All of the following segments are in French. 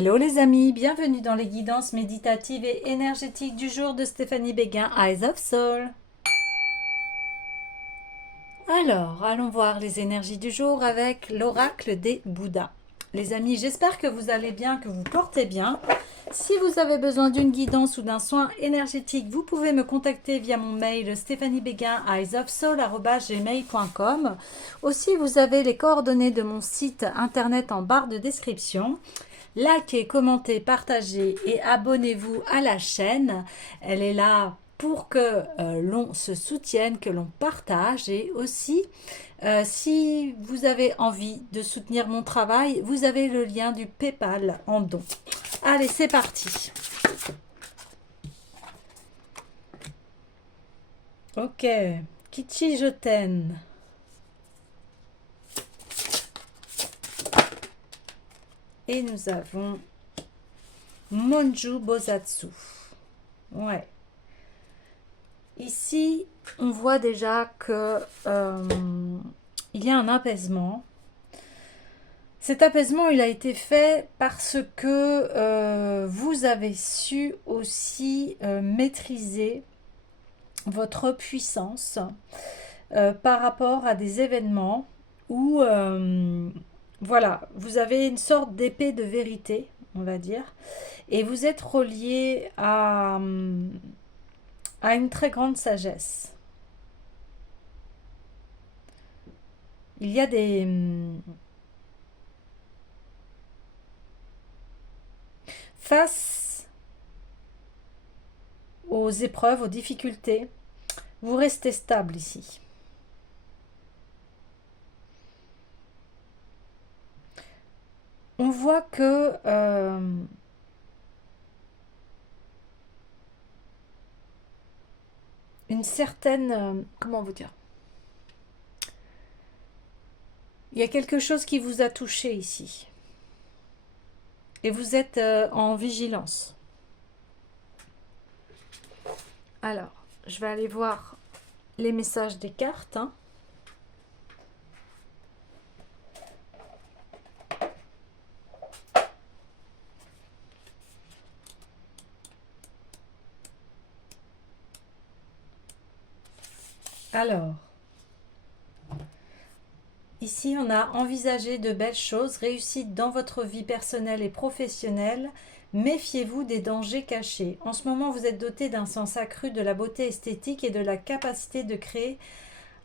Hello les amis, bienvenue dans les guidances méditatives et énergétiques du jour de Stéphanie Béguin, Eyes of Soul. Alors, allons voir les énergies du jour avec l'oracle des Bouddhas. Les amis, j'espère que vous allez bien, que vous portez bien. Si vous avez besoin d'une guidance ou d'un soin énergétique, vous pouvez me contacter via mon mail stéphaniebeguin@eyesofsoul@gmail.com. Aussi, vous avez les coordonnées de mon site internet en barre de description. Likez, commentez, partagez et abonnez-vous à la chaîne. Elle est là pour que l'on se soutienne, que l'on partage et aussi si vous avez envie de soutenir mon travail, vous avez le lien du PayPal en don. Allez, c'est parti. Ok, Kichi Joten. Et nous avons Monju Bosatsu. Ouais. Ici, on voit déjà que il y a un apaisement. Cet apaisement, il a été fait parce que vous avez su aussi maîtriser votre puissance par rapport à des événements où, voilà, vous avez une sorte d'épée de vérité, on va dire, et vous êtes relié à une très grande sagesse. Il y a des... Face aux épreuves, aux difficultés, vous restez stable ici. On voit que une certaine... comment vous dire? Il y a quelque chose qui vous a touché ici. Et vous êtes en vigilance. Alors, je vais aller voir les messages des cartes. Hein. Alors, ici on a envisagé de belles choses, réussite dans votre vie personnelle et professionnelle. Méfiez-vous des dangers cachés. En ce moment, vous êtes doté d'un sens accru de la beauté esthétique et de la capacité de créer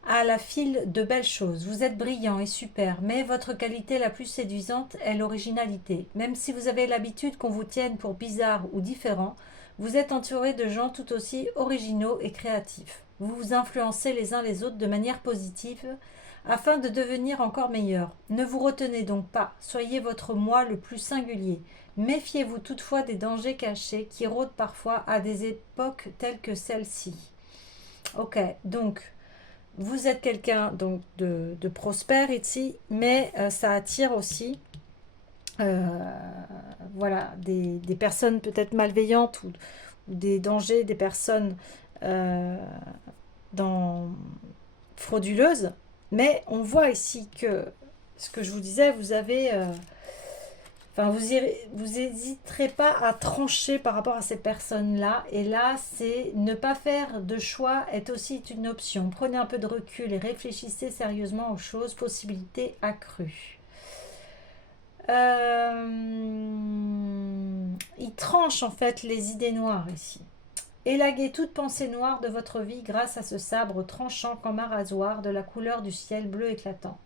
à la file de belles choses. Vous êtes brillant et super, mais votre qualité la plus séduisante est l'originalité. Même si vous avez l'habitude qu'on vous tienne pour bizarre ou différent, vous êtes entouré de gens tout aussi originaux et créatifs. Vous vous influencez les uns les autres de manière positive afin de devenir encore meilleur. Ne vous retenez donc pas, soyez votre moi le plus singulier. Méfiez-vous toutefois des dangers cachés qui rôdent parfois à des époques telles que celle-ci. Ok, donc vous êtes quelqu'un donc de prospère ici, mais ça attire aussi euh, voilà, des personnes peut-être malveillantes ou des dangers, des personnes euh, dans, frauduleuses. Mais on voit ici que ce que je vous disais, vous avez enfin, vous n'hésiterez pas à trancher par rapport à ces personnes-là. Et là, c'est ne pas faire de choix est aussi une option. Prenez un peu de recul et réfléchissez sérieusement aux choses, possibilités accrues. Il tranche en fait les idées noires ici. Élaguez toute pensée noire de votre vie grâce à ce sabre tranchant comme un rasoir de la couleur du ciel bleu éclatant.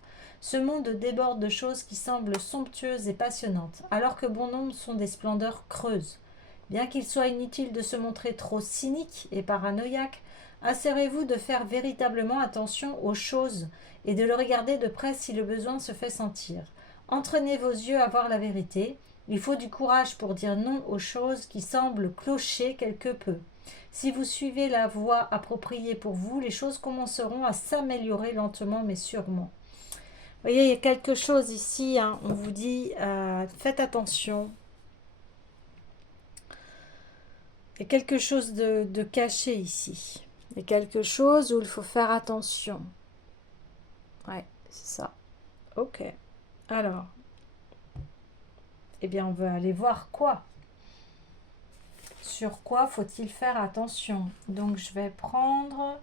Ce monde déborde de choses qui semblent somptueuses et passionnantes, alors que bon nombre sont des splendeurs creuses. Bien qu'il soit inutile de se montrer trop cynique et paranoïaque, assurez-vous de faire véritablement attention aux choses et de le regarder de près si le besoin se fait sentir. Entraînez vos yeux à voir la vérité. Il faut du courage pour dire non aux choses qui semblent clocher quelque peu. Si vous suivez la voie appropriée pour vous, les choses commenceront à s'améliorer lentement mais sûrement. Vous voyez, il y a quelque chose ici, hein, on vous dit, faites attention. Il y a quelque chose de caché ici. Il y a quelque chose où il faut faire attention. Ouais, c'est ça. Ok. Alors, Eh bien, on va aller voir quoi. Sur quoi faut-il faire attention? Donc, je vais prendre...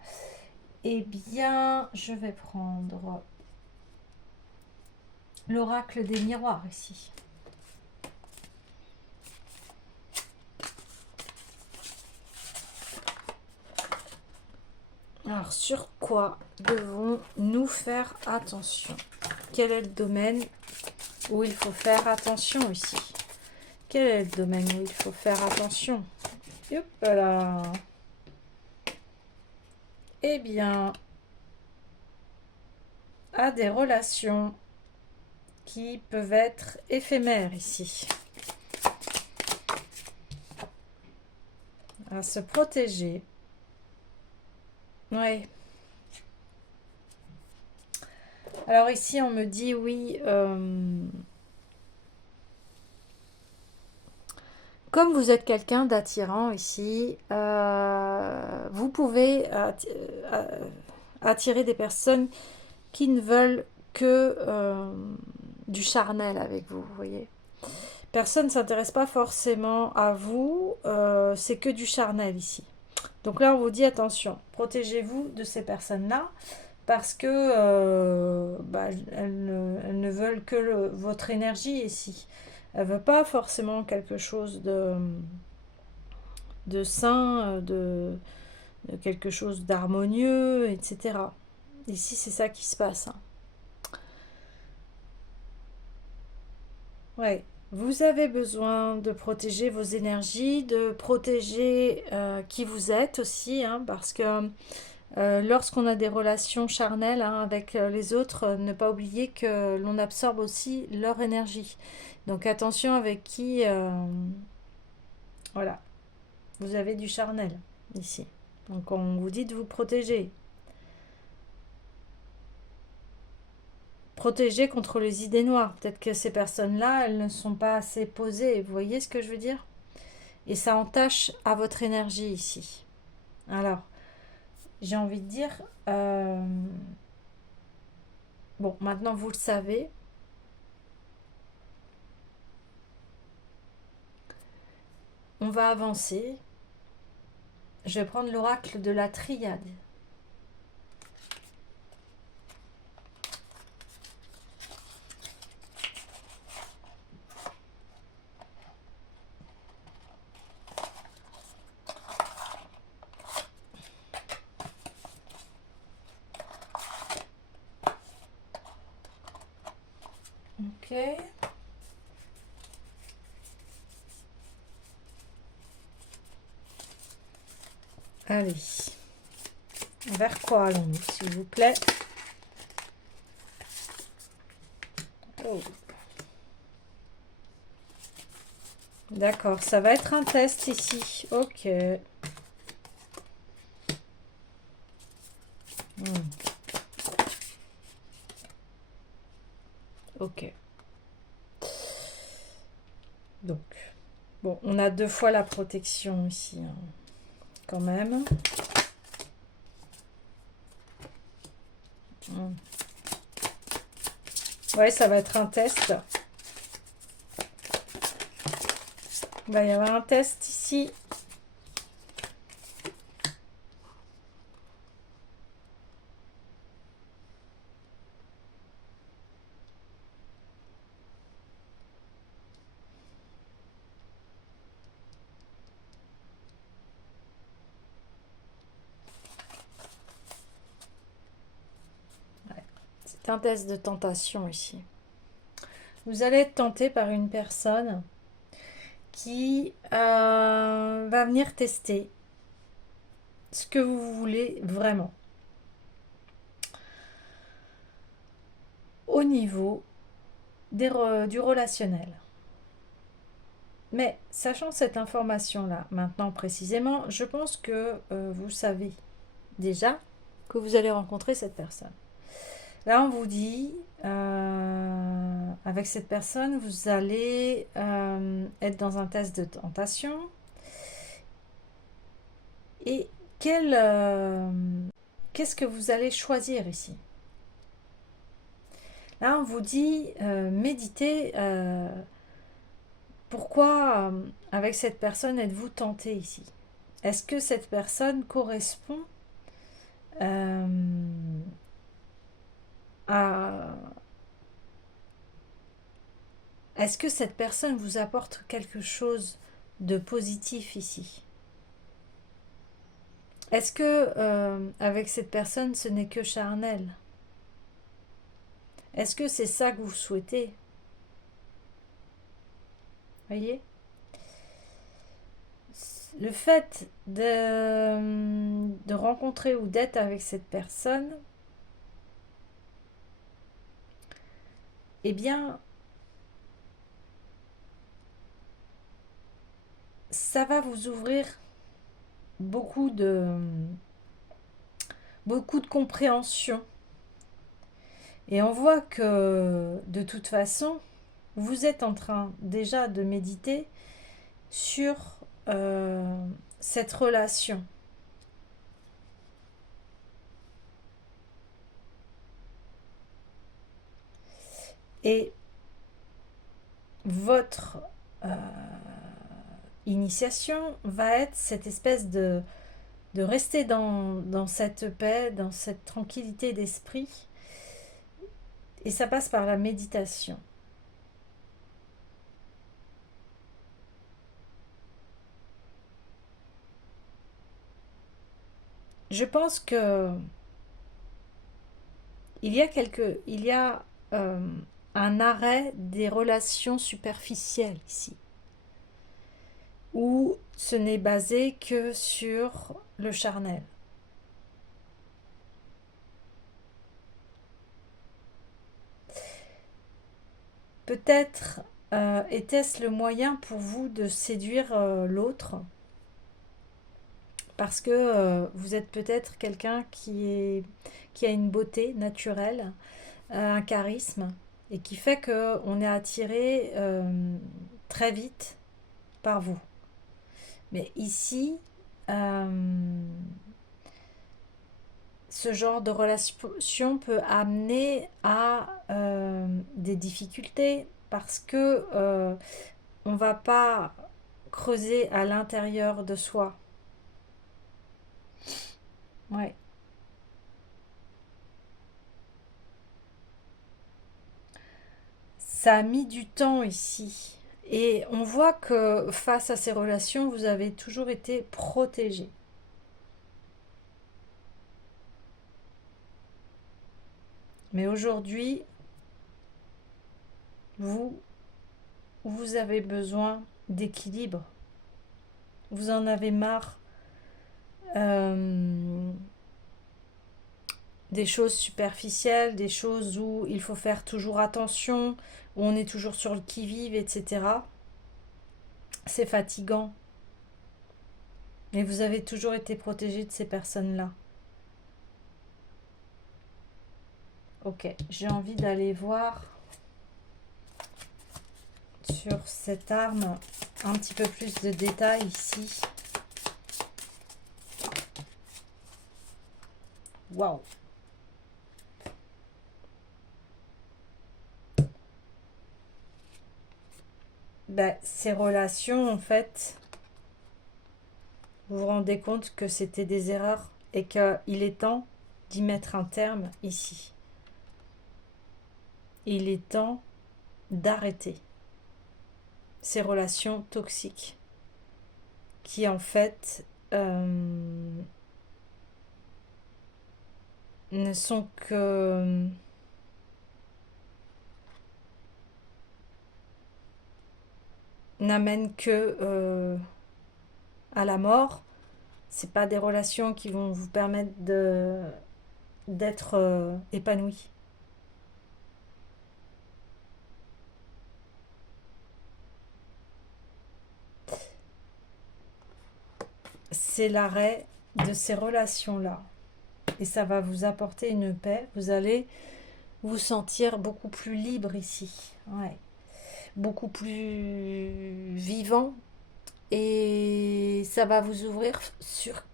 Eh bien, je vais prendre l'oracle des miroirs ici. Alors, sur quoi devons-nous faire attention? Quel est le domaine où il faut faire attention ici? Quel est le domaine où il faut faire attention? Hop là. Eh bien, à des relations qui peuvent être éphémères ici. À se protéger. Oui. Alors ici, on me dit oui. Comme vous êtes quelqu'un d'attirant ici, vous pouvez attirer des personnes qui ne veulent que du charnel avec vous, vous voyez. Personne ne s'intéresse pas forcément à vous, c'est que du charnel ici. Donc là, on vous dit attention, protégez-vous de ces personnes-là parce que elles ne veulent que votre énergie ici. Elle ne veut pas forcément quelque chose de sain, de quelque chose d'harmonieux, etc. Ici, c'est ça qui se passe. Hein. Ouais. Vous avez besoin de protéger vos énergies, de protéger qui vous êtes aussi, hein, parce que lorsqu'on a des relations charnelles hein, avec les autres, ne pas oublier que l'on absorbe aussi leur énergie. Donc attention avec qui, voilà, vous avez du charnel ici. Donc on vous dit de vous protéger. Protéger contre les idées noires. Peut-être que ces personnes-là, elles ne sont pas assez posées. Vous voyez ce que je veux dire? Et ça entache à votre énergie ici. Alors, j'ai envie de dire... bon, maintenant vous le savez. On va avancer. Je vais prendre l'oracle de la triade. Ok. Allez. Vers quoi allons-nous, s'il vous plaît? Oh. D'accord, ça va être un test ici. Ok. Ok. Donc, bon, on a 2 fois la protection ici, hein, quand même. Ouais, ça va être un test. Il va y avoir un test ici. C'est un test de tentation ici. Vous allez être tenté par une personne qui va venir tester ce que vous voulez vraiment. Au niveau du relationnel. Mais sachant cette information-là, maintenant précisément, je pense que vous savez déjà que vous allez rencontrer cette personne. Là, on vous dit, avec cette personne, vous allez être dans un test de tentation. Et qu'est-ce que vous allez choisir ici? Là, on vous dit, méditez Pourquoi, avec cette personne, êtes-vous tenté ici? Est-ce que cette personne correspond à... Est-ce que cette personne vous apporte quelque chose de positif ici? Est-ce que avec cette personne, ce n'est que charnel? Est-ce que c'est ça que vous souhaitez? Voyez? Le fait de rencontrer ou d'être avec cette personne, eh bien, ça va vous ouvrir beaucoup de compréhension. Et on voit que de toute façon, vous êtes en train déjà de méditer sur cette relation. Et votre initiation va être cette espèce de rester dans cette paix, dans cette tranquillité d'esprit. Et ça passe par la méditation. Je pense que il y a un arrêt des relations superficielles ici, où ce n'est basé que sur le charnel. Peut-être était-ce le moyen pour vous de séduire l'autre, parce que vous êtes peut-être quelqu'un qui a une beauté naturelle, un charisme, et qui fait qu'on est attiré très vite par vous. Mais ici, ce genre de relation peut amener à des difficultés parce que on va pas creuser à l'intérieur de soi. Ouais. Ça a mis du temps ici. Et on voit que face à ces relations, vous avez toujours été protégé. Mais aujourd'hui, vous avez besoin d'équilibre. Vous en avez marre des choses superficielles, des choses où il faut faire toujours attention, où on est toujours sur le qui-vive, etc. C'est fatigant. Mais vous avez toujours été protégé de ces personnes-là. Ok, j'ai envie d'aller voir sur cette arme un petit peu plus de détails ici. Waouh! Ben, ces relations, en fait, vous vous rendez compte que c'était des erreurs et qu'il est temps d'y mettre un terme ici. Il est temps d'arrêter ces relations toxiques qui, en fait, ne sont que n'amènent que à la mort. C'est pas des relations qui vont vous permettre d'être épanoui. C'est l'arrêt de ces relations-là. Et ça va vous apporter une paix. Vous allez vous sentir beaucoup plus libre ici. Ouais. Beaucoup plus vivant. Et ça va vous ouvrir sur,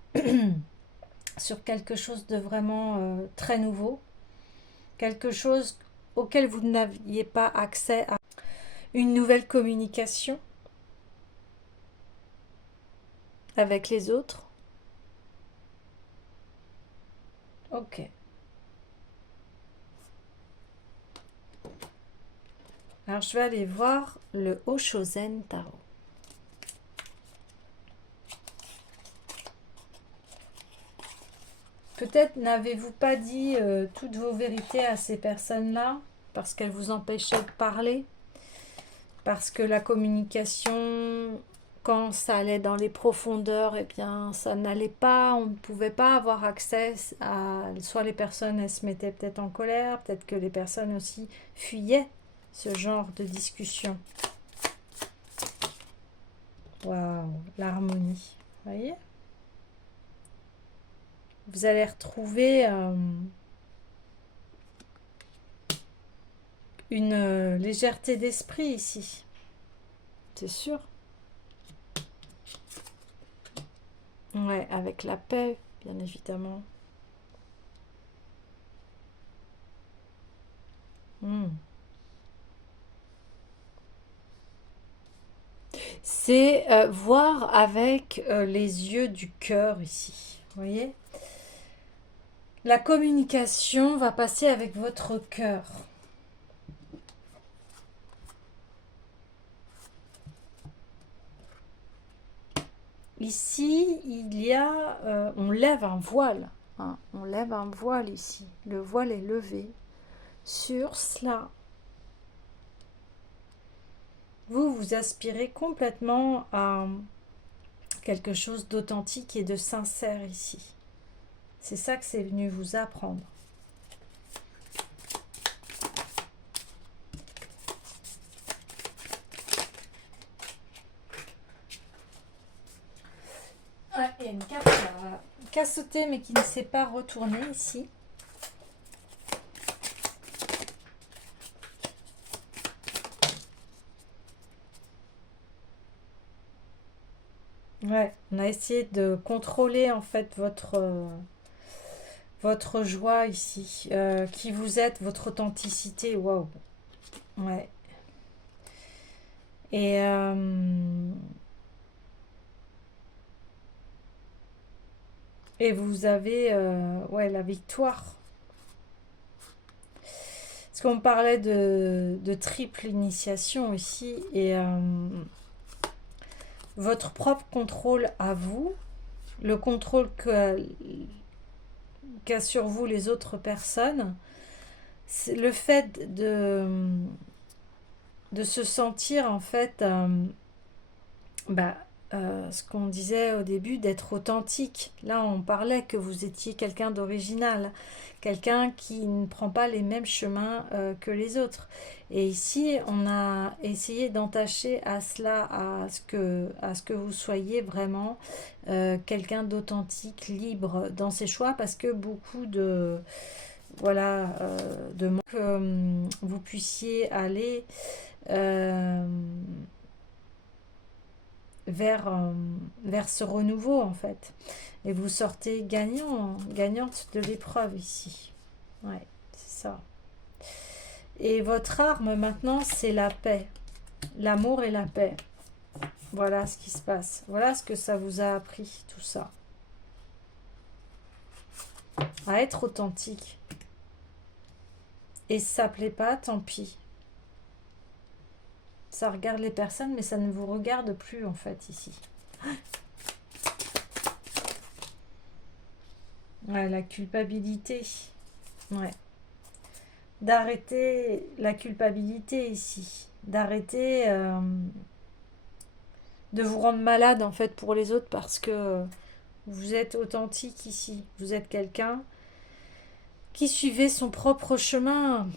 sur quelque chose de vraiment très nouveau. Quelque chose auquel vous n'aviez pas accès à une nouvelle communication. avec les autres. Ok. Alors, je vais aller voir le Oshozen Tarot. Peut-être n'avez-vous pas dit toutes vos vérités à ces personnes-là parce qu'elles vous empêchaient de parler, parce que la communication, quand ça allait dans les profondeurs, eh bien, ça n'allait pas, on ne pouvait pas avoir accès à... Soit les personnes, elles se mettaient peut-être en colère, peut-être que les personnes aussi fuyaient ce genre de discussion. Waouh, l'harmonie, vous voyez? Vous allez retrouver une légèreté d'esprit ici, c'est sûr. Ouais, avec la paix, bien évidemment. C'est voir avec les yeux du cœur ici, vous voyez? La communication va passer avec votre cœur. Ici, il y a, on lève un voile, hein, on lève un voile ici. Le voile est levé sur cela. Vous, vous aspirez complètement à quelque chose d'authentique et de sincère ici. C'est ça que c'est venu vous apprendre. Ah, il y a une carte qui a sauté mais qui ne s'est pas retournée ici. Ouais, on a essayé de contrôler en fait votre joie ici, qui vous êtes, votre authenticité, waouh. Ouais. Et vous avez ouais, la victoire. Parce qu'on parlait de triple initiation ici, et votre propre contrôle à vous, le contrôle qu'a sur vous les autres personnes, c'est le fait de se sentir en fait, bah, ce qu'on disait au début, d'être authentique. Là, on parlait que vous étiez quelqu'un d'original, quelqu'un qui ne prend pas les mêmes chemins que les autres. Et ici, on a essayé d'entacher à cela, à ce que vous soyez vraiment quelqu'un d'authentique, libre dans ses choix, parce que beaucoup de voilà de que vous puissiez aller vers ce renouveau en fait. Et vous sortez gagnante de l'épreuve ici. Ouais, c'est ça. Et votre arme maintenant, c'est la paix. L'amour et la paix. Voilà ce qui se passe. Voilà ce que ça vous a appris, tout ça. À être authentique. Et si ça plaît pas, tant pis. Ça regarde les personnes, mais ça ne vous regarde plus en fait ici. Ouais, la culpabilité. Ouais. D'arrêter la culpabilité ici. D'arrêter de vous rendre malade en fait pour les autres parce que vous êtes authentique ici. Vous êtes quelqu'un qui suivait son propre chemin.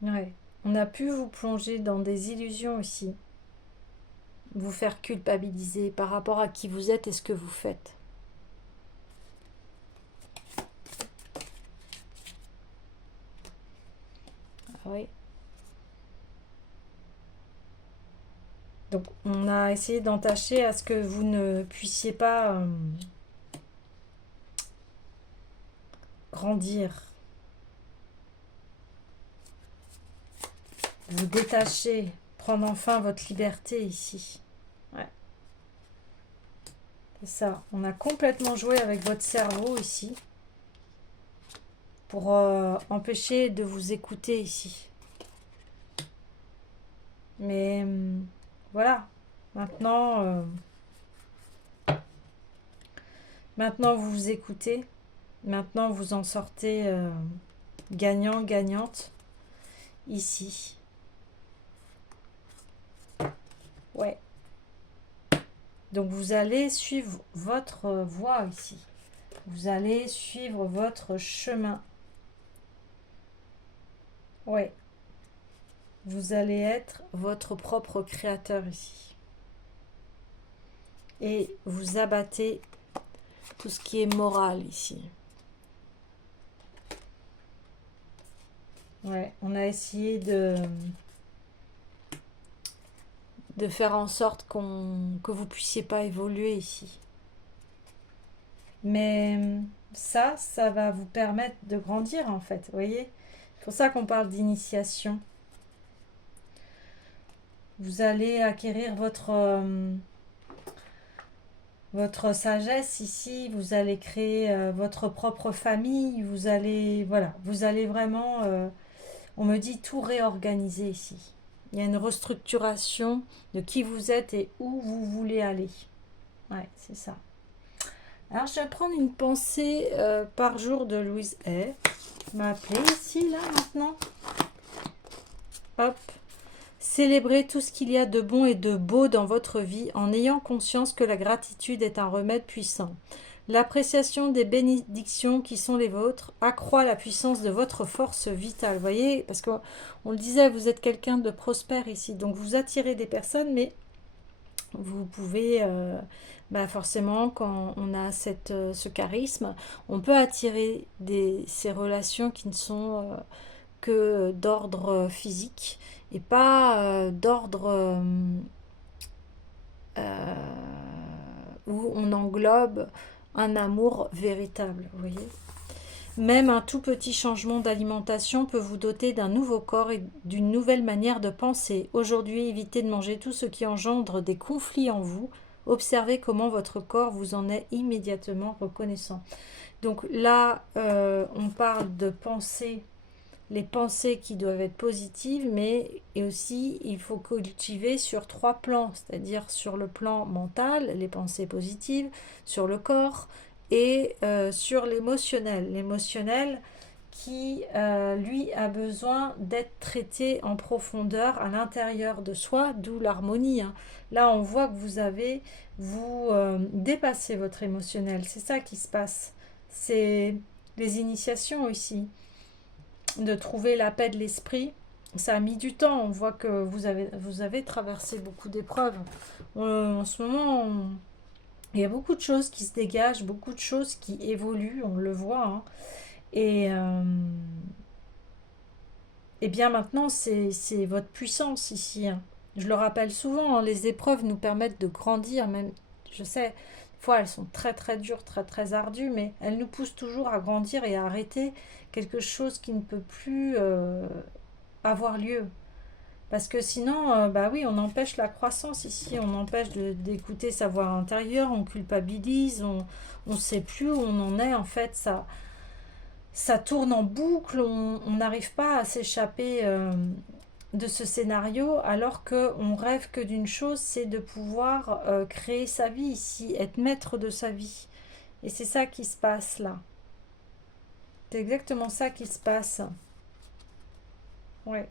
Ouais. On a pu vous plonger dans des illusions aussi. Vous faire culpabiliser par rapport à qui vous êtes et ce que vous faites. Ah oui. Donc on a essayé d'entacher à ce que vous ne puissiez pas grandir. vous détacher, prendre enfin votre liberté ici. Ouais. C'est ça. On a complètement joué avec votre cerveau ici pour empêcher de vous écouter ici. Mais voilà. Maintenant vous vous écoutez. Maintenant vous en sortez gagnant, gagnante ici. Ouais. Donc vous allez suivre votre voie ici. Vous allez suivre votre chemin. Ouais. Vous allez être votre propre créateur ici. Et vous abattez tout ce qui est moral ici. Ouais, on a essayé de faire en sorte que vous puissiez pas évoluer ici. Mais ça va vous permettre de grandir en fait, vous voyez. C'est pour ça qu'on parle d'initiation. Vous allez acquérir votre sagesse ici, vous allez créer votre propre famille, vous allez, voilà, vous allez vraiment, on me dit, tout réorganiser ici. Il y a une restructuration de qui vous êtes et où vous voulez aller. Ouais, c'est ça. Alors, je vais prendre une pensée par jour de Louise Hay. M'a appelé ici, là, maintenant. Hop. Célébrez tout ce qu'il y a de bon et de beau dans votre vie en ayant conscience que la gratitude est un remède puissant. L'appréciation des bénédictions qui sont les vôtres accroît la puissance de votre force vitale. Vous voyez, parce qu'on le disait, vous êtes quelqu'un de prospère ici. Donc vous attirez des personnes, mais vous pouvez, forcément, quand on a ce charisme, on peut attirer ces relations qui ne sont que d'ordre physique et pas d'ordre où on englobe un amour véritable, vous voyez. Même un tout petit changement d'alimentation peut vous doter d'un nouveau corps et d'une nouvelle manière de penser. Aujourd'hui, évitez de manger tout ce qui engendre des conflits en vous. Observez comment votre corps vous en est immédiatement reconnaissant. Donc là, on parle de pensées, les pensées qui doivent être positives, mais et aussi il faut cultiver sur 3 plans, c'est-à-dire sur le plan mental, les pensées positives, sur le corps et sur l'émotionnel. L'émotionnel qui, lui, a besoin d'être traité en profondeur à l'intérieur de soi, d'où l'harmonie. Hein. Là, on voit que vous dépassez votre émotionnel. C'est ça qui se passe. C'est les initiations aussi de trouver la paix de l'esprit. Ça a mis du temps. On voit que vous avez traversé beaucoup d'épreuves. En ce moment, il y a beaucoup de choses qui se dégagent, beaucoup de choses qui évoluent, on le voit. Hein. Et bien maintenant, c'est votre puissance ici. Hein. Je le rappelle souvent, hein, les épreuves nous permettent de grandir. Même, je sais, des fois elles sont très très dures, très très ardues, mais elles nous poussent toujours à grandir et à arrêter quelque chose qui ne peut plus avoir lieu. Parce que sinon, bah oui, on empêche la croissance ici, on empêche d'écouter sa voix intérieure, on culpabilise, on ne sait plus où on en est. En fait, ça tourne en boucle, on n'arrive pas à s'échapper de ce scénario, alors qu'on rêve que d'une chose, c'est de pouvoir créer sa vie ici, être maître de sa vie. Et c'est ça qui se passe là. C'est exactement ça qui se passe. Ouais.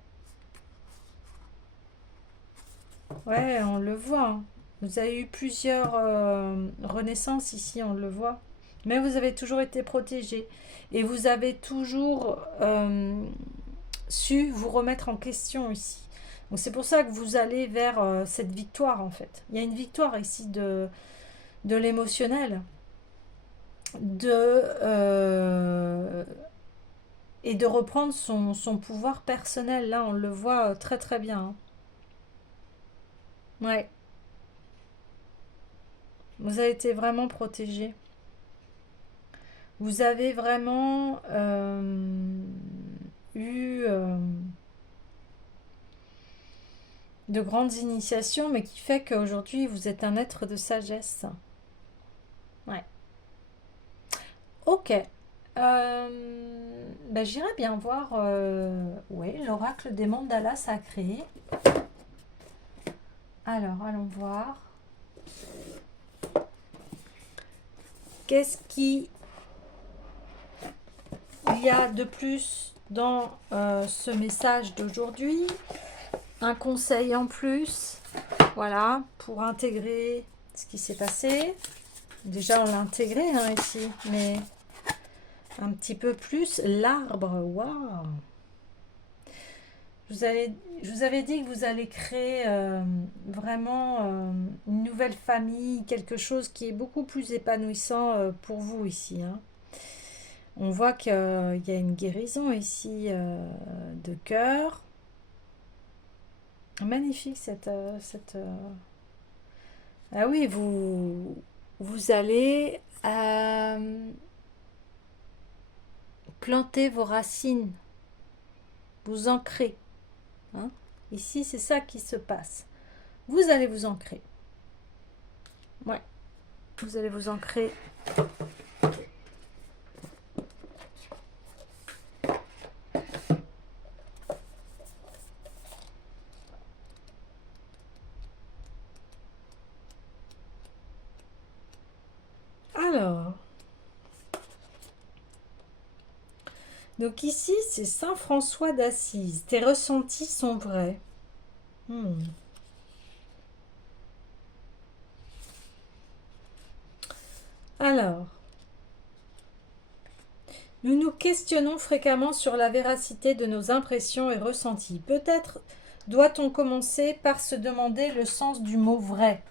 Ouais, on le voit. Hein. Vous avez eu plusieurs renaissances ici, on le voit. Mais vous avez toujours été protégé. Et vous avez toujours su vous remettre en question ici. Donc c'est pour ça que vous allez vers cette victoire en fait. Il y a une victoire ici de l'émotionnel. Et de reprendre son pouvoir personnel. Là, on le voit très très bien. Hein. Ouais. Vous avez été vraiment protégé. Vous avez vraiment eu de grandes initiations, mais qui fait qu'aujourd'hui, vous êtes un être de sagesse. Ouais. Ok. J'irais bien voir ouais, l'oracle des mandalas sacrés. Alors, allons voir. Qu'est-ce qu'il y a de plus dans ce message d'aujourd'hui? Un conseil en plus, voilà, pour intégrer ce qui s'est passé. Déjà, on l'a intégré hein, ici, mais un petit peu plus. L'arbre, waouh! Je vous avais dit que vous allez créer vraiment une nouvelle famille, quelque chose qui est beaucoup plus épanouissant pour vous ici. Hein. On voit qu'il y a une guérison ici de cœur. Magnifique cette Ah oui, vous allez planter vos racines, vous ancrer. Hein. Ici, c'est ça qui se passe. Vous allez vous ancrer. Ouais, vous allez vous ancrer. Alors, donc ici, c'est Saint François d'Assise. Tes ressentis sont vrais. Alors, nous nous questionnons fréquemment sur la véracité de nos impressions et ressentis. Peut-être doit-on commencer par se demander le sens du mot vrai.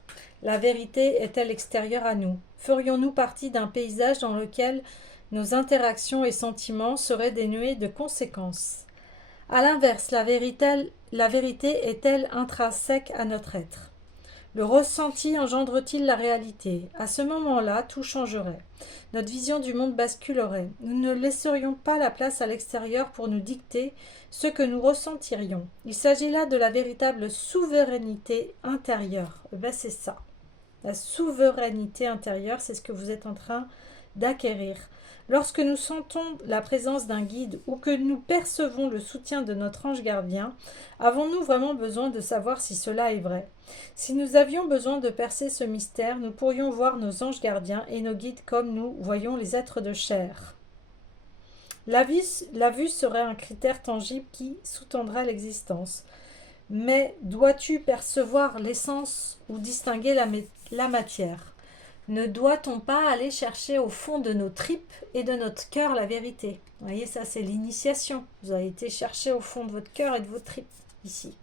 La vérité est-elle extérieure à nous? Ferions-nous partie d'un paysage dans lequel nos interactions et sentiments seraient dénués de conséquences? À l'inverse, la vérité est-elle intrinsèque à notre être? Le ressenti engendre-t-il la réalité? À ce moment-là, tout changerait. Notre vision du monde basculerait. Nous ne laisserions pas la place à l'extérieur pour nous dicter ce que nous ressentirions. Il s'agit là de la véritable souveraineté intérieure. C'est ça. La souveraineté intérieure, c'est ce que vous êtes en train d'acquérir. Lorsque nous sentons la présence d'un guide ou que nous percevons le soutien de notre ange gardien, avons-nous vraiment besoin de savoir si cela est vrai? Si nous avions besoin de percer ce mystère, nous pourrions voir nos anges gardiens et nos guides comme nous voyons les êtres de chair. La vue serait un critère tangible qui sous-tendrait l'existence. Mais dois-tu percevoir l'essence ou distinguer la matière? Ne doit-on pas aller chercher au fond de nos tripes et de notre cœur la vérité? Vous voyez, ça c'est l'initiation. Vous avez été chercher au fond de votre cœur et de vos tripes, ici.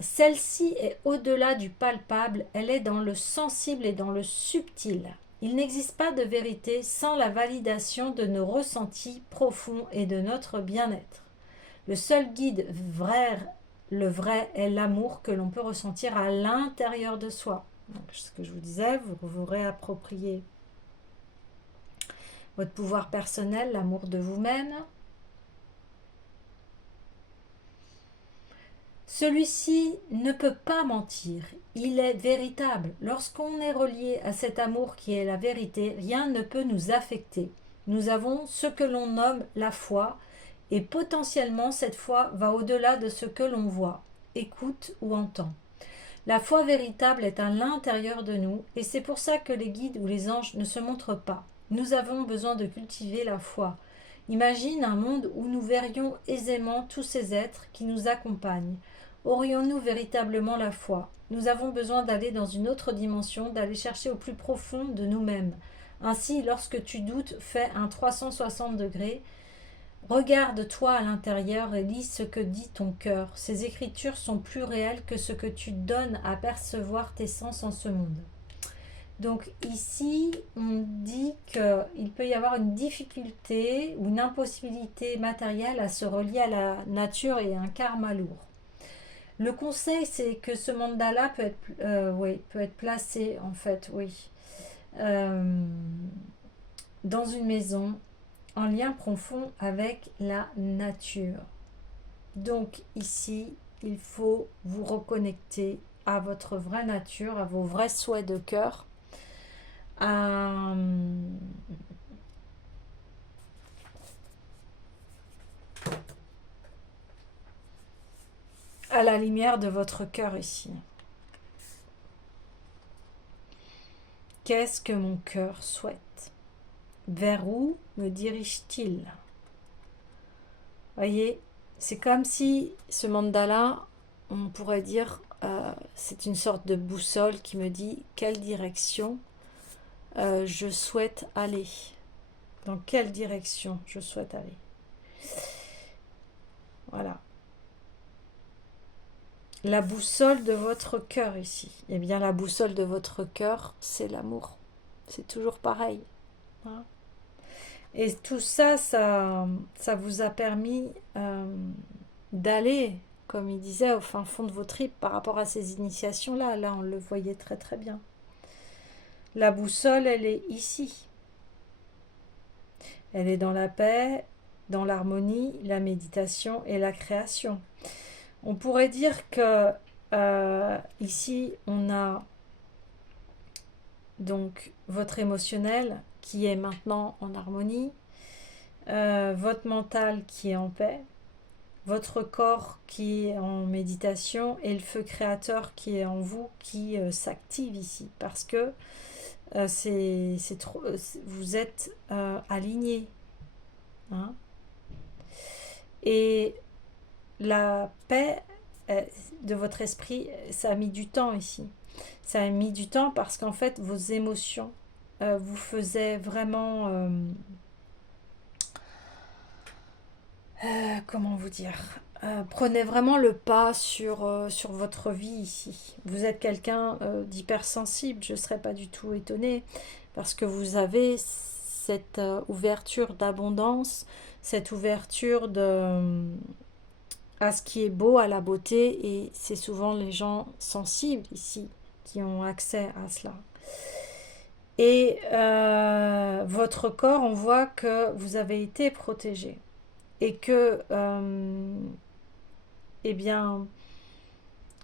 Celle-ci est au-delà du palpable, elle est dans le sensible et dans le subtil. Il n'existe pas de vérité sans la validation de nos ressentis profonds et de notre bien-être. Le seul guide vrai, le vrai, est l'amour que l'on peut ressentir à l'intérieur de soi. Donc, ce que je vous disais, vous vous réappropriez votre pouvoir personnel, l'amour de vous-même. Celui-ci ne peut pas mentir, il est véritable. Lorsqu'on est relié à cet amour qui est la vérité, rien ne peut nous affecter. Nous avons ce que l'on nomme la foi, et potentiellement cette foi va au-delà de ce que l'on voit, écoute ou entend. La foi véritable est à l'intérieur de nous, et c'est pour ça que les guides ou les anges ne se montrent pas. Nous avons besoin de cultiver la foi. Imagine un monde où nous verrions aisément tous ces êtres qui nous accompagnent. Aurions-nous véritablement la foi? Nous avons besoin d'aller dans une autre dimension, d'aller chercher au plus profond de nous-mêmes. Ainsi, lorsque tu doutes, fais un 360 degrés. Regarde-toi à l'intérieur et lis ce que dit ton cœur. Ces écritures sont plus réelles que ce que tu donnes à percevoir tes sens en ce monde. Donc ici, on dit qu'il peut y avoir une difficulté ou une impossibilité matérielle à se relier à la nature et un karma lourd. Le conseil, c'est que ce mandala peut être placé, en fait, dans une maison en lien profond avec la nature. Donc ici, il faut vous reconnecter à votre vraie nature, à vos vrais souhaits de cœur, à, à la lumière de votre cœur ici. Qu'est-ce que mon cœur souhaite? Vers où me dirige-t-il? Voyez, c'est comme si ce mandala, on pourrait dire, c'est une sorte de boussole qui me dit quelle direction je souhaite aller. Dans quelle direction je souhaite aller. Voilà. La boussole de votre cœur ici. Eh bien, la boussole de votre cœur, c'est l'amour. C'est toujours pareil. Hein. Et tout ça, ça vous a permis d'aller, comme il disait, au fin fond de vos tripes par rapport à ces initiations-là. Là, on le voyait très très bien. La boussole, elle est ici. Elle est dans la paix, dans l'harmonie, la méditation et la création. On pourrait dire que ici, on a donc votre émotionnel qui est maintenant en harmonie, votre mental qui est en paix, votre corps qui est en méditation et le feu créateur qui est en vous qui s'active ici parce que vous êtes aligné. Hein. Et la paix de votre esprit, ça a mis du temps ici. Ça a mis du temps parce qu'en fait, vos émotions vous faisaient vraiment... comment vous dire, prenez vraiment le pas sur votre vie ici. Vous êtes quelqu'un d'hypersensible, je ne serais pas du tout étonnée, parce que vous avez cette ouverture d'abondance, cette ouverture à ce qui est beau, à la beauté, et c'est souvent les gens sensibles ici qui ont accès à cela. Et votre corps, on voit que vous avez été protégé. Et que, eh bien,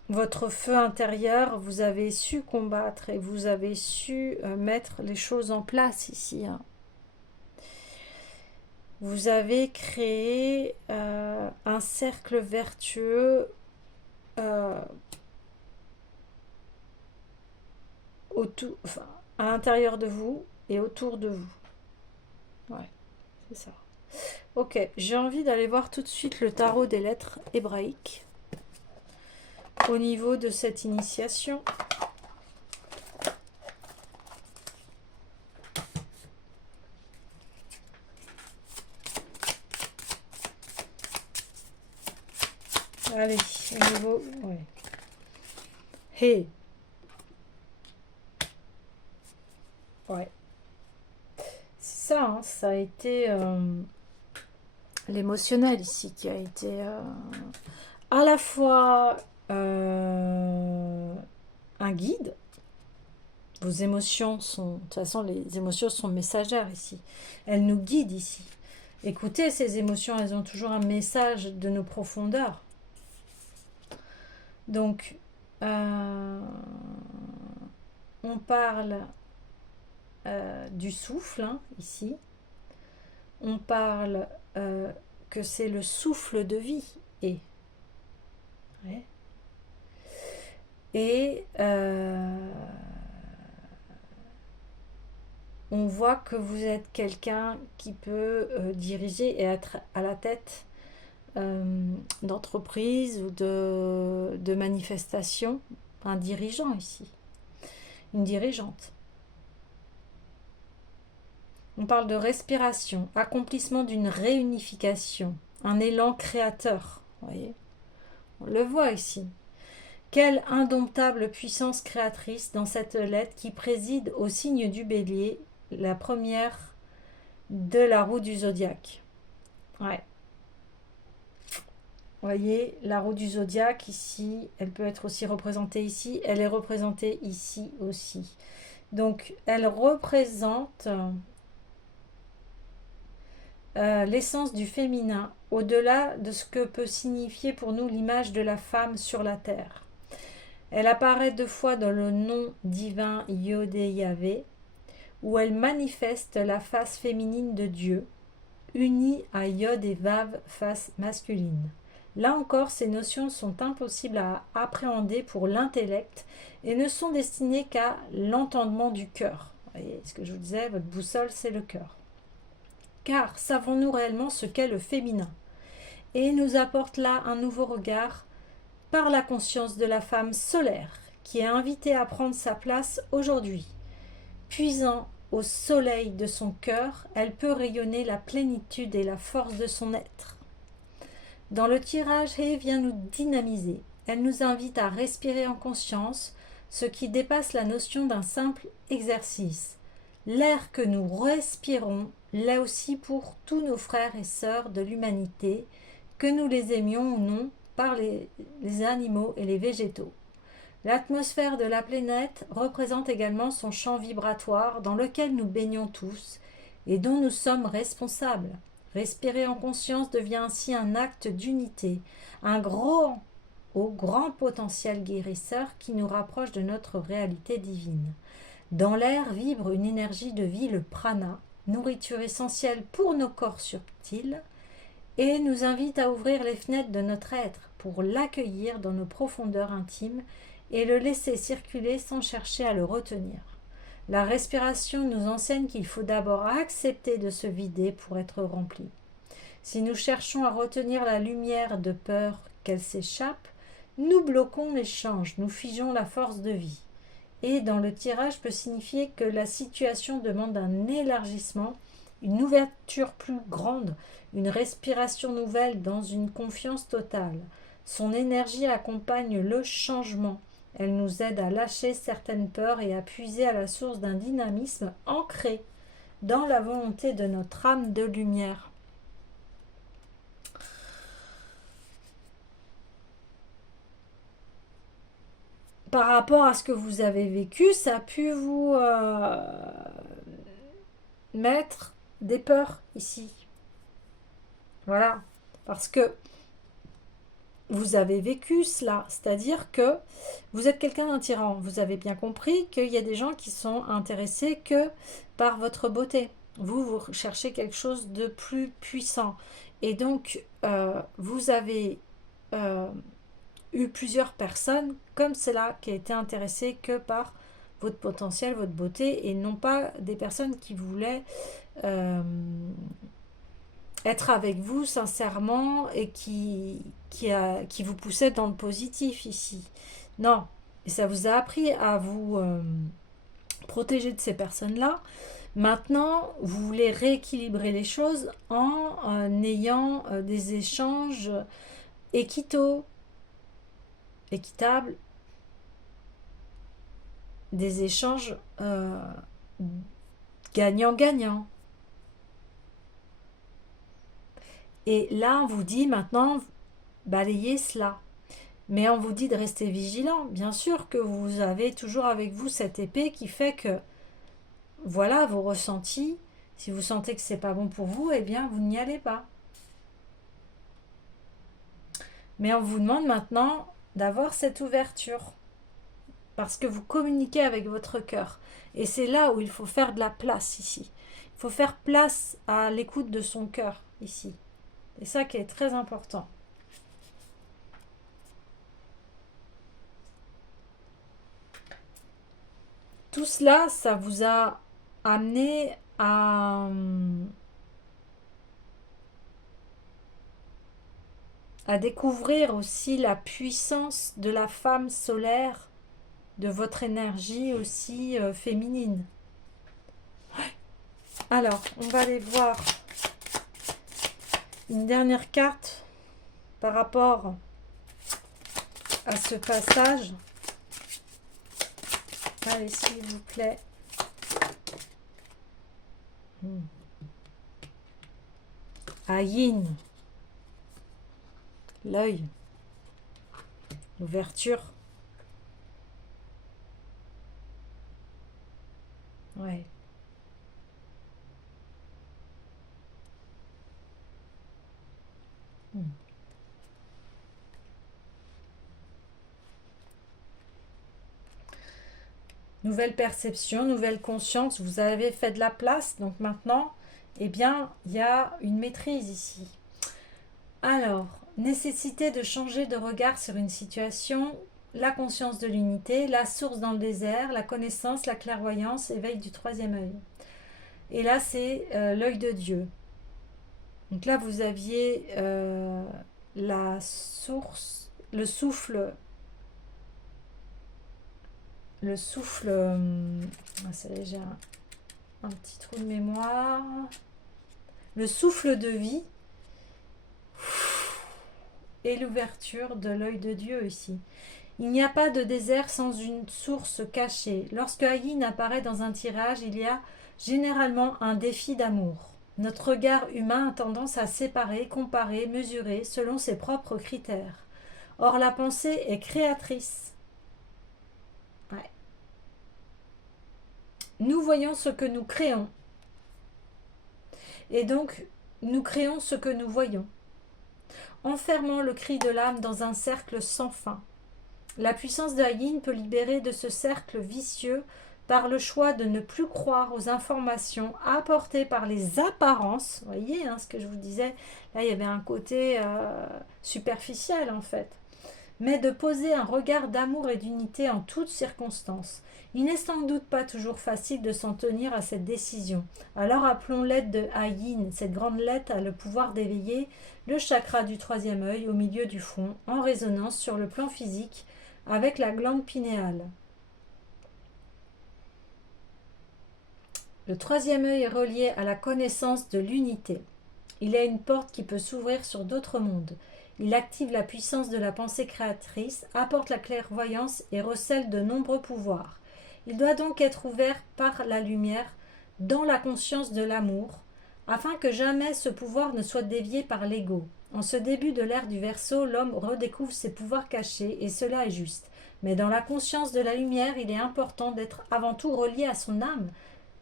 votre feu intérieur, vous avez su combattre et vous avez su mettre les choses en place ici. Hein. Vous avez créé un cercle vertueux enfin, à l'intérieur de vous et autour de vous. Ouais, c'est ça. Ok, j'ai envie d'aller voir tout de suite le tarot des lettres hébraïques au niveau de cette initiation. Allez, au niveau... Ouais. Hey. Ouais. C'est ça, hein, ça a été l'émotionnel ici qui a été à la fois un guide. Vos émotions sont... De toute façon, les émotions sont messagères ici. Elles nous guident ici. Écoutez, ces émotions, elles ont toujours un message de nos profondeurs. Donc, on parle du souffle, hein, ici. On parle que c'est le souffle de vie. Et on voit que vous êtes quelqu'un qui peut diriger et être à la tête d'entreprise ou de manifestation. Un dirigeant ici. Une dirigeante. On parle de respiration, accomplissement d'une réunification, un élan créateur. Vous voyez ? On le voit ici. Quelle indomptable puissance créatrice dans cette lettre qui préside au signe du bélier, la première de la roue du zodiaque. Ouais. Vous voyez, la roue du zodiaque ici, elle peut être aussi représentée ici, elle est représentée ici aussi. Donc, elle représente l'essence du féminin, au-delà de ce que peut signifier pour nous l'image de la femme sur la terre. Elle apparaît 2 fois dans le nom divin Yodé-Yahvé, où elle manifeste la face féminine de Dieu, unie à Yod et Vav, face masculine. Là encore, ces notions sont impossibles à appréhender pour l'intellect et ne sont destinées qu'à l'entendement du cœur. Vous voyez, ce que je vous disais, votre boussole, c'est le cœur. Car savons-nous réellement ce qu'est le féminin? Et nous apporte là un nouveau regard par la conscience de la femme solaire, qui est invitée à prendre sa place aujourd'hui. Puisant au soleil de son cœur, elle peut rayonner la plénitude et la force de son être. Dans le tirage, He vient nous dynamiser. Elle nous invite à respirer en conscience, ce qui dépasse la notion d'un simple exercice. L'air que nous respirons l'est aussi pour tous nos frères et sœurs de l'humanité, que nous les aimions ou non, par les animaux et les végétaux. L'atmosphère de la planète représente également son champ vibratoire dans lequel nous baignons tous et dont nous sommes responsables. Respirer en conscience devient ainsi un acte d'unité, au grand potentiel guérisseur qui nous rapproche de notre réalité divine. Dans l'air vibre une énergie de vie, le prana, nourriture essentielle pour nos corps subtils, et nous invite à ouvrir les fenêtres de notre être pour l'accueillir dans nos profondeurs intimes et le laisser circuler sans chercher à le retenir. La respiration nous enseigne qu'il faut d'abord accepter de se vider pour être rempli. Si nous cherchons à retenir la lumière de peur qu'elle s'échappe, nous bloquons l'échange, nous figeons la force de vie. Et dans le tirage peut signifier que la situation demande un élargissement, une ouverture plus grande, une respiration nouvelle dans une confiance totale. Son énergie accompagne le changement. Elle nous aide à lâcher certaines peurs et à puiser à la source d'un dynamisme ancré dans la volonté de notre âme de lumière. Par rapport à ce que vous avez vécu, ça a pu vous mettre des peurs ici. Voilà. Parce que vous avez vécu cela, c'est-à-dire que vous êtes quelqu'un d'un tyran. Vous avez bien compris qu'il y a des gens qui sont intéressés que par votre beauté. Vous cherchez quelque chose de plus puissant. Et donc, vous avez eu plusieurs personnes comme cela qui étaient intéressées que par votre potentiel, votre beauté, et non pas des personnes qui voulaient être avec vous sincèrement et qui vous poussait dans le positif ici. Non. Et ça vous a appris à vous protéger de ces personnes-là. Maintenant, vous voulez rééquilibrer les choses en ayant des échanges équitables, des échanges gagnant-gagnant. Et là, on vous dit maintenant, balayez cela. Mais on vous dit de rester vigilant. Bien sûr que vous avez toujours avec vous cette épée qui fait que, voilà, vos ressentis, si vous sentez que c'est pas bon pour vous, eh bien, vous n'y allez pas. Mais on vous demande maintenant d'avoir cette ouverture. Parce que vous communiquez avec votre cœur. Et c'est là où il faut faire de la place ici. Il faut faire place à l'écoute de son cœur ici. C'est ça qui est très important. Tout cela, ça vous a amené à découvrir aussi la puissance de la femme solaire, de votre énergie aussi féminine. Alors, on va aller voir une dernière carte par rapport à ce passage. Allez, s'il vous plaît. Ayin. L'œil. L'ouverture. Ouais. Nouvelle perception, nouvelle conscience, vous avez fait de la place, donc maintenant, eh bien, il y a une maîtrise ici. Alors, nécessité de changer de regard sur une situation, la conscience de l'unité, la source dans le désert, la connaissance, la clairvoyance, éveil du troisième œil. Et là, c'est l'œil de Dieu. Donc là, vous aviez la source, le souffle, ça y est, j'ai un petit trou de mémoire, le souffle de vie et l'ouverture de l'œil de Dieu ici. Il n'y a pas de désert sans une source cachée. Lorsque Ayin apparaît dans un tirage, il y a généralement un défi d'amour. Notre regard humain a tendance à séparer, comparer, mesurer selon ses propres critères. Or, la pensée est créatrice. Ouais. Nous voyons ce que nous créons. Et donc, nous créons ce que nous voyons. Enfermant le cri de l'âme dans un cercle sans fin. La puissance de Ayin peut libérer de ce cercle vicieux par le choix de ne plus croire aux informations apportées par les apparences. Vous voyez ce que je vous disais, là il y avait un côté superficiel en fait. Mais de poser un regard d'amour et d'unité en toutes circonstances. Il n'est sans doute pas toujours facile de s'en tenir à cette décision. Alors appelons l'aide de Ayin. Cette grande lettre a le pouvoir d'éveiller le chakra du troisième œil au milieu du front, en résonance sur le plan physique avec la glande pinéale. Le troisième œil est relié à la connaissance de l'unité. Il a une porte qui peut s'ouvrir sur d'autres mondes. Il active la puissance de la pensée créatrice, apporte la clairvoyance et recèle de nombreux pouvoirs. Il doit donc être ouvert par la lumière dans la conscience de l'amour, afin que jamais ce pouvoir ne soit dévié par l'ego. En ce début de l'ère du Verseau, l'homme redécouvre ses pouvoirs cachés, et cela est juste. Mais dans la conscience de la lumière, il est important d'être avant tout relié à son âme,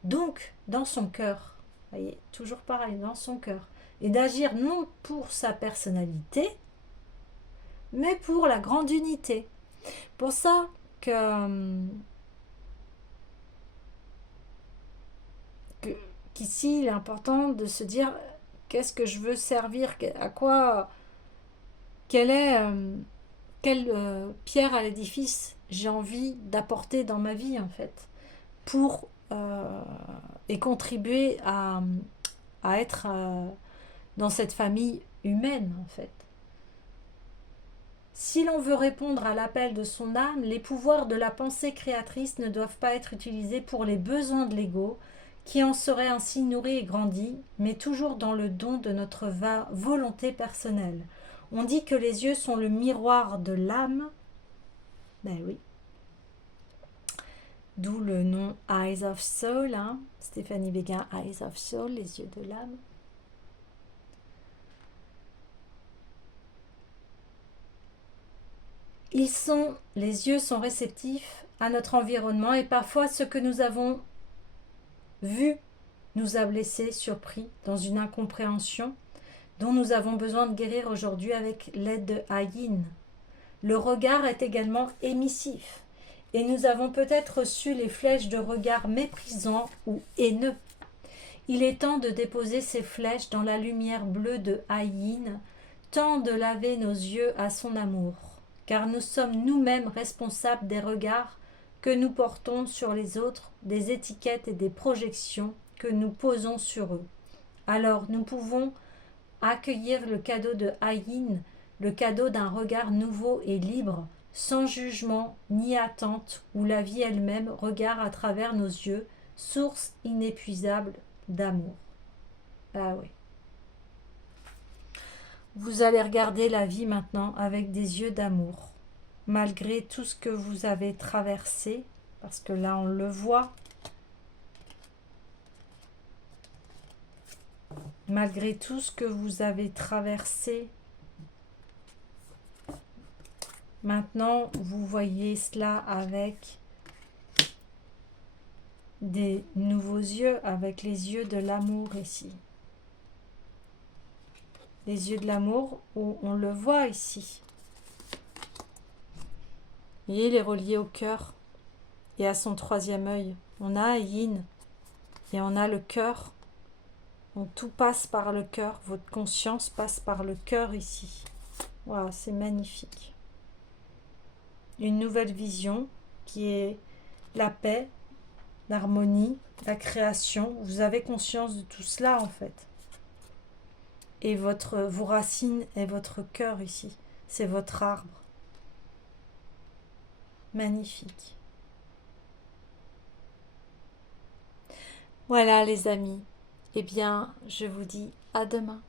donc dans son cœur. Vous voyez, toujours pareil, dans son cœur. Et d'agir non pour sa personnalité, mais pour la grande unité. Pour ça qu'ici, il est important de se dire qu'est-ce que je veux servir, à quoi, quelle pierre à l'édifice j'ai envie d'apporter dans ma vie, en fait, pour et contribuer à être dans cette famille humaine, en fait. Si l'on veut répondre à l'appel de son âme, les pouvoirs de la pensée créatrice ne doivent pas être utilisés pour les besoins de l'ego, qui en serait ainsi nourri et grandi, mais toujours dans le don de notre volonté personnelle. On dit que les yeux sont le miroir de l'âme. Ben oui. D'où le nom Eyes of Soul, Stéphanie Béguin, Eyes of Soul, les yeux de l'âme. Les yeux sont réceptifs à notre environnement et parfois ce que nous avons vu nous a blessés, surpris, dans une incompréhension dont nous avons besoin de guérir aujourd'hui avec l'aide de Ayin. Le regard est également émissif et nous avons peut-être reçu les flèches de regard méprisants ou haineux. Il est temps de déposer ces flèches dans la lumière bleue de Ayin, temps de laver nos yeux à son amour, car nous sommes nous-mêmes responsables des regards que nous portons sur les autres, des étiquettes et des projections que nous posons sur eux. Alors nous pouvons accueillir le cadeau de Ayin, le cadeau d'un regard nouveau et libre, sans jugement ni attente, où la vie elle-même regarde à travers nos yeux, source inépuisable d'amour. Ah oui. Vous allez regarder la vie maintenant avec des yeux d'amour, malgré tout ce que vous avez traversé, parce que là on le voit, malgré tout ce que vous avez traversé. Maintenant, vous voyez cela avec des nouveaux yeux, avec les yeux de l'amour ici. les yeux de l'amour, où on le voit ici. Vous voyez, il est relié au cœur et à son troisième œil. On a Yin et on a le cœur. Donc tout passe par le cœur. Votre conscience passe par le cœur ici. Waouh, c'est magnifique. Une nouvelle vision qui est la paix, l'harmonie, la création. Vous avez conscience de tout cela en fait. Et vos racines et votre cœur ici. C'est votre arbre. Magnifique. Voilà les amis. Eh bien, je vous dis à demain.